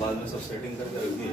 बाद में सब सेटिंग करके रख दिए।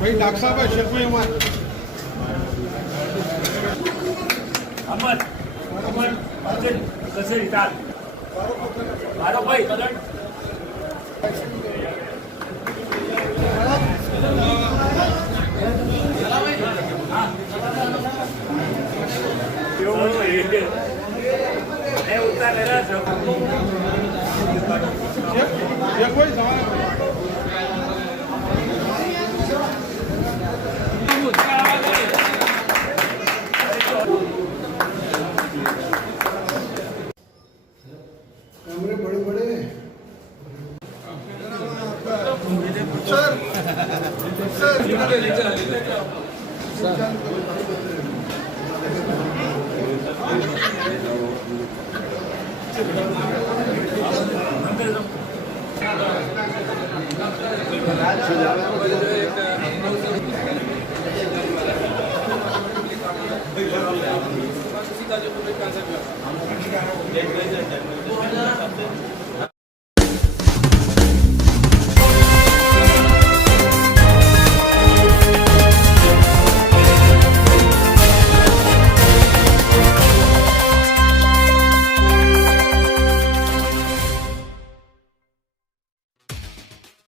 भाई डॉक्टर साहब है शेख में हमारे अमर अमर अर्जुन कसे रिटाल मारो भाई मैं उतना ले रहा था ये कोई सवाल कैमरे बड़े बड़े सर